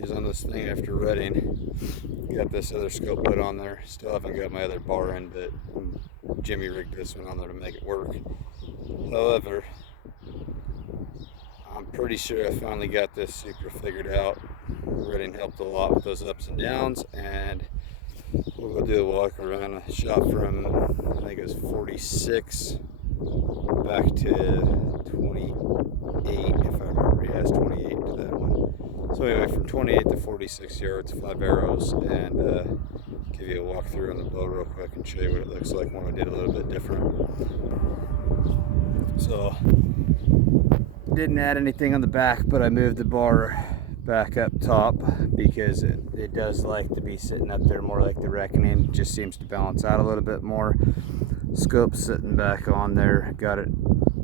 changes on this thing after rutting. Got this other scope put on there. Still haven't got my other bar in, but Jimmy rigged this one on there to make it work. However, I'm pretty sure I finally got this super figured out. Rutting helped a lot with those ups and downs, and we'll go do a walk around. I shot from, I think it was 46 back to 28, if I remember. Yeah, it's 28 to that one. So anyway, from 28 to 46 yards, 5 arrows, and give you a walk through on the bow real quick and show you what it looks like when I did a little bit different. So, didn't add anything on the back, but I moved the bar back up top because it does like to be sitting up there more like the Reckoning. It just seems to balance out a little bit more. Scope sitting back on there, got it.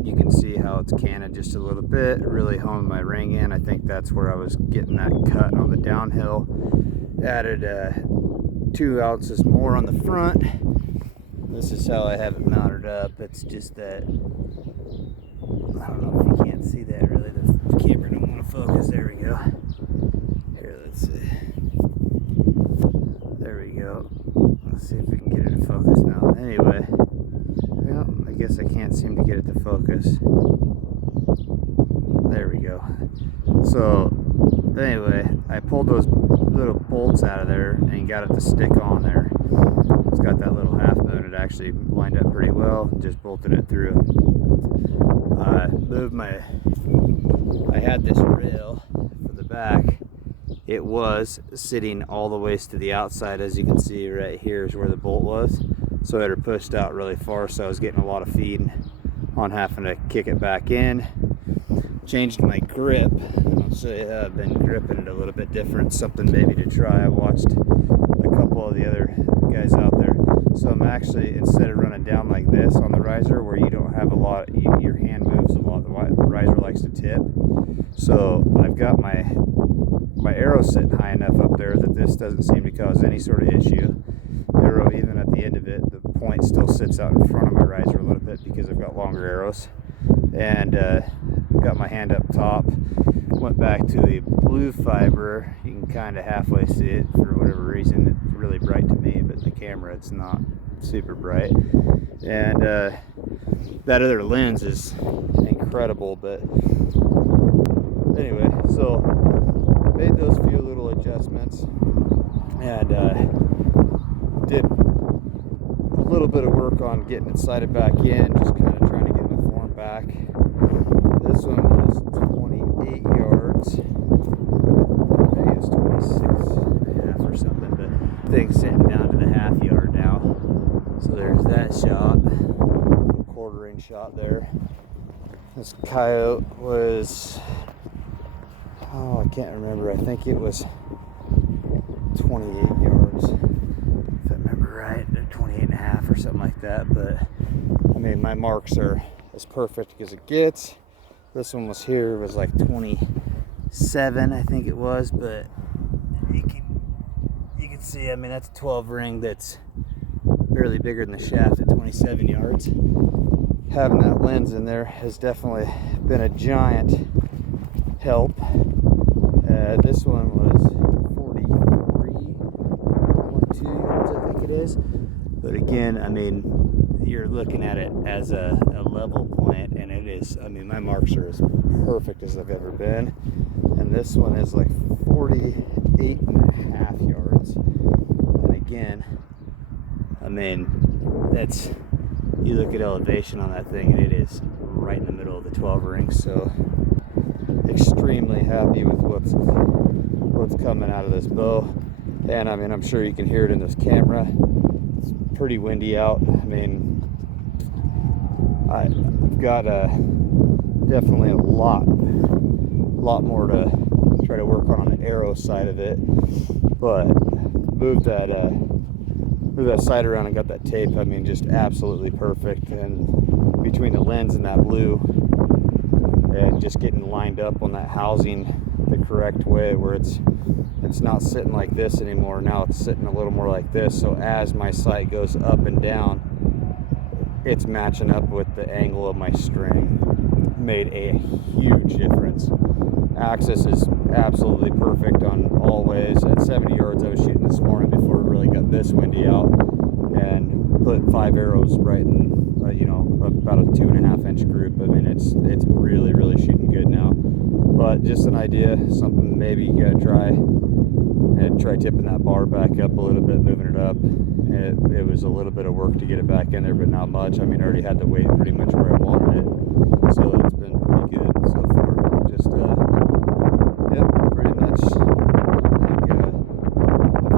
You can see how it's canted just a little bit. Really honed my ring in. I think that's where I was getting that cut on the downhill. Added 2 ounces more on the front. This is how I have it mounted up. It's just that, I don't know if you can't see that really. The camera don't want to focus. There we go. Here, let's see. There we go. Let's see if we can get it to focus now. Anyway, well, I guess I can't seem to get it to focus. There we go. So, anyway, I pulled those little bolts out of there and got it to stick on there. It's got that little half moon. It actually lined up pretty well. Just bolted it through. I had this rail for the back. It was sitting all the ways to the outside. As you can see right here is where the bolt was. So it had pushed out really far, so I was getting a lot of feed on having to kick it back in. Changed my grip. I'll show you how I've been gripping it a little bit different. Something maybe to try. I watched a couple of the other guys out there. So I'm actually, instead of running down like this on the riser where you don't have a lot, your hand moves a lot, the riser likes to tip. So I've got my arrow sitting high enough up there that this doesn't seem to cause any sort of issue. Arrow, even at the end of it, the point still sits out in front of my riser a little bit because I've got longer arrows. And got my hand up top. Went back to a blue fiber. You can kind of halfway see it for whatever reason. It's really bright to me, but in the camera it's not super bright. And that other lens is incredible. But anyway, so made those few little adjustments and did a little bit of work on getting it sighted back in, just kind of trying to get my form back. This one was 28 yards, maybe it was 26 and a half or something, but thing's sitting down to the half yard now. So there's that shot, quartering shot there. This coyote was, oh, I can't remember, I think it was 28 yards, if I remember right, 28 and a half or something like that. But I mean, my marks are as perfect as it gets. This one was here, it was like 27, I think it was, but you can see, I mean, that's a 12 ring that's barely bigger than the shaft at 27 yards. Having that lens in there has definitely been a giant help. This one was 43.2 yards, I think it is. But again, I mean, you're looking at it as a level point, and it is, I mean, my marks are as perfect as I've ever been. And this one is like 48 and a half yards. And again, I mean, that's, you look at elevation on that thing and it is right in the middle of the 12 rings. So extremely happy with what's coming out of this bow. And I mean, I'm sure you can hear it in this camera. It's pretty windy out. I mean, I've got definitely a lot more to try to work on the arrow side of it, but moved that sight around and got that tape. I mean, just absolutely perfect. And between the lens and that blue, and just getting lined up on that housing the correct way, where it's not sitting like this anymore. Now it's sitting a little more like this. So as my sight goes up and down, it's matching up with the angle of my string. Made a huge difference. Axis is absolutely perfect on all ways. At 70 yards I was shooting this morning before it really got this windy out, and put 5 arrows right in about a 2.5 inch group. I mean, it's really shooting good now. But just an idea, something maybe you gotta try, and try tipping that bar back up a little bit, moving it up. It was a little bit of work to get it back in there, but not much. I mean, I already had the weight pretty much where I wanted it, so it's been pretty good so far. Just pretty much. I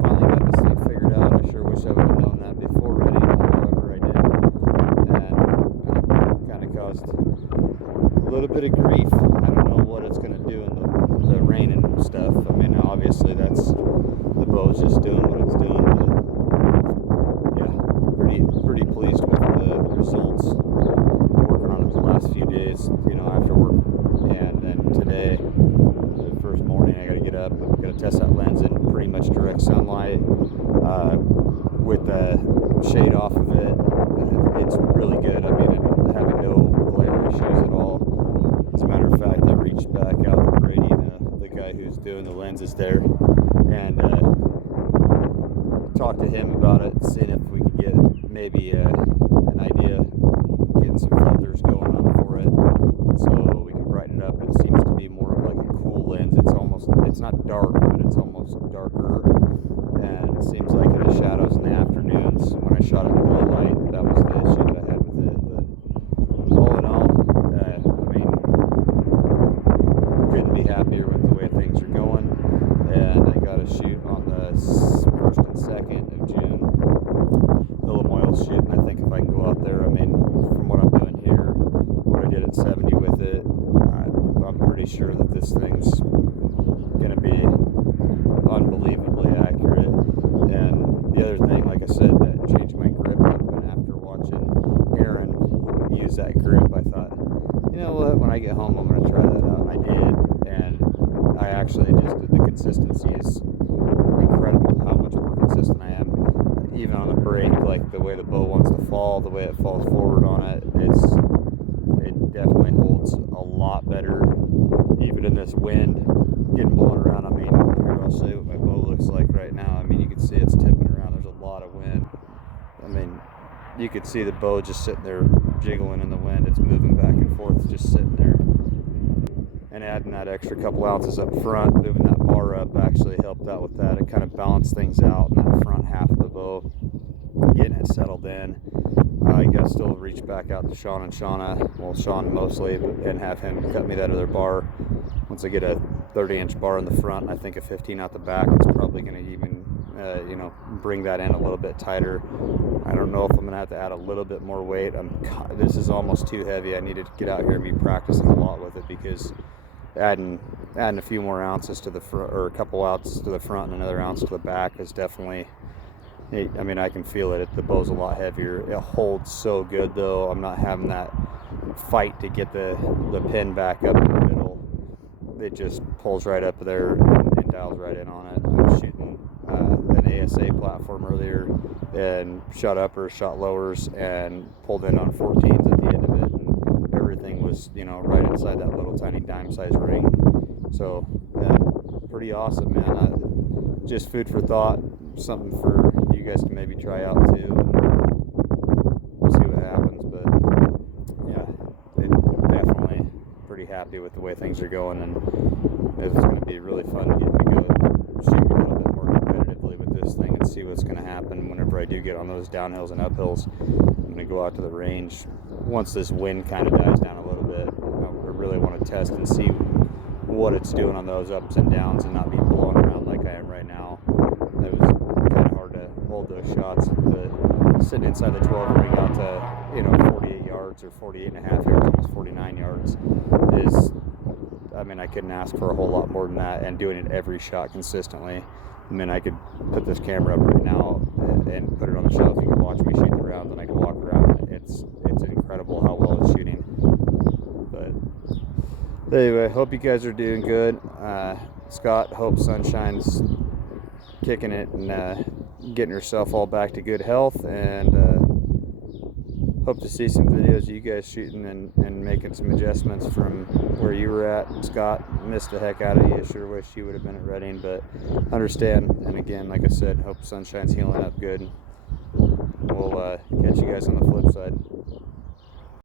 finally got this thing figured out. I sure wish I would have known that before running. However, I did, and kind of caused a little bit of grief. I don't know what it's going to do in the rain and stuff. I mean, obviously the bow's just doing what it's doing, but yeah, pretty pleased with the results. Working on it the last few days, after work, and then today, the first morning, I got to get up. I'm going to test that lens in pretty much direct sunlight with the shade off of it. It's really good. I mean, having no glare issues at all. As a matter of fact, I reached back out to Brady, the guy who's doing the lenses there, and talked to him about it, seeing if we could get maybe an idea, getting some filters going on for it, so we can brighten it up. It seems to be more of like a cool lens. It's not dark, but it's almost darker, and it seems like in the shadows in the afternoons, when I shot it in low light, that was the issue that I had with it. But all in all, I mean, couldn't be happier with the way things are going, and I got a shoot on the 1st and 2nd of June. The Lamoille shoot, and I think if I can go out there, I mean, from what I'm doing here, what I did at 70 with it, I'm pretty sure that this thing's going to be unbelievably accurate. And the other thing, like I said, that changed my grip up, and after watching Aaron use that grip, I thought, you know what, when I get home I'm going to try that out, and I did, and I actually the consistency is incredible how much more consistent I am. Even on the break, like the way the bow wants to fall, the way it falls forward on it, it definitely holds a lot better, even in this wind getting blown around. I mean, here I'll show you what my bow looks like right now. I mean, you can see it's tipping around. There's a lot of wind. I mean, you could see the bow just sitting there jiggling in the wind. It's moving back and forth, just sitting there. And adding that extra couple ounces up front, moving that bar up, actually helped out with that. It kind of balanced things out in that front half of the bow, getting it settled in. I got to still reach back out to Sean and Shauna, well, Sean mostly, and have him cut me that other bar. Once I get a 30-inch bar in the front and I think a 15 out the back, it's probably going to even bring that in a little bit tighter. I don't know if I'm going to have to add a little bit more weight. This is almost too heavy. I needed to get out here and be practicing a lot with it, because adding a few more ounces to the front, or a couple ounces to the front and another ounce to the back, is definitely, I mean, I can feel it. The bow's a lot heavier. It holds so good though. I'm not having that fight to get the pin back up in the middle. It just pulls right up there and dials right in on it. I was shooting an ASA platform earlier and shot uppers, shot lowers, and pulled in on 14s at the end of it, and everything was right inside that little tiny dime size ring. So yeah, pretty awesome, man. Just food for thought, something for you guys to maybe try out too, and see what happens. But yeah, definitely pretty happy with the way things are going, and it's going to be really fun to get me go shoot a little bit more competitively with this thing and see what's going to happen whenever I do get on those downhills and uphills. I'm going to go out to the range once this wind kind of dies down a little bit. I really want to test and see what it's doing on those ups and downs and not be blown around like I am right now. It was kind of hard to hold those shots, but sitting inside the 12 ring out to 48 yards or 48 and a half yards, almost 49 yards is, I mean, I couldn't ask for a whole lot more than that, and doing it every shot consistently. I mean, I could put this camera up right now and put it on the shelf. You can watch me shoot the rounds, and I can walk around. It's incredible how well it's shooting. But anyway, hope you guys are doing good. Scott, hope Sunshine's kicking it and getting herself all back to good health. And hope to see some videos of you guys shooting and making some adjustments from where you were at. Scott, missed the heck out of you. Sure wish you would have been at Redding, but understand. And again, like I said, hope Sunshine's healing up good. We'll catch you guys on the flip side.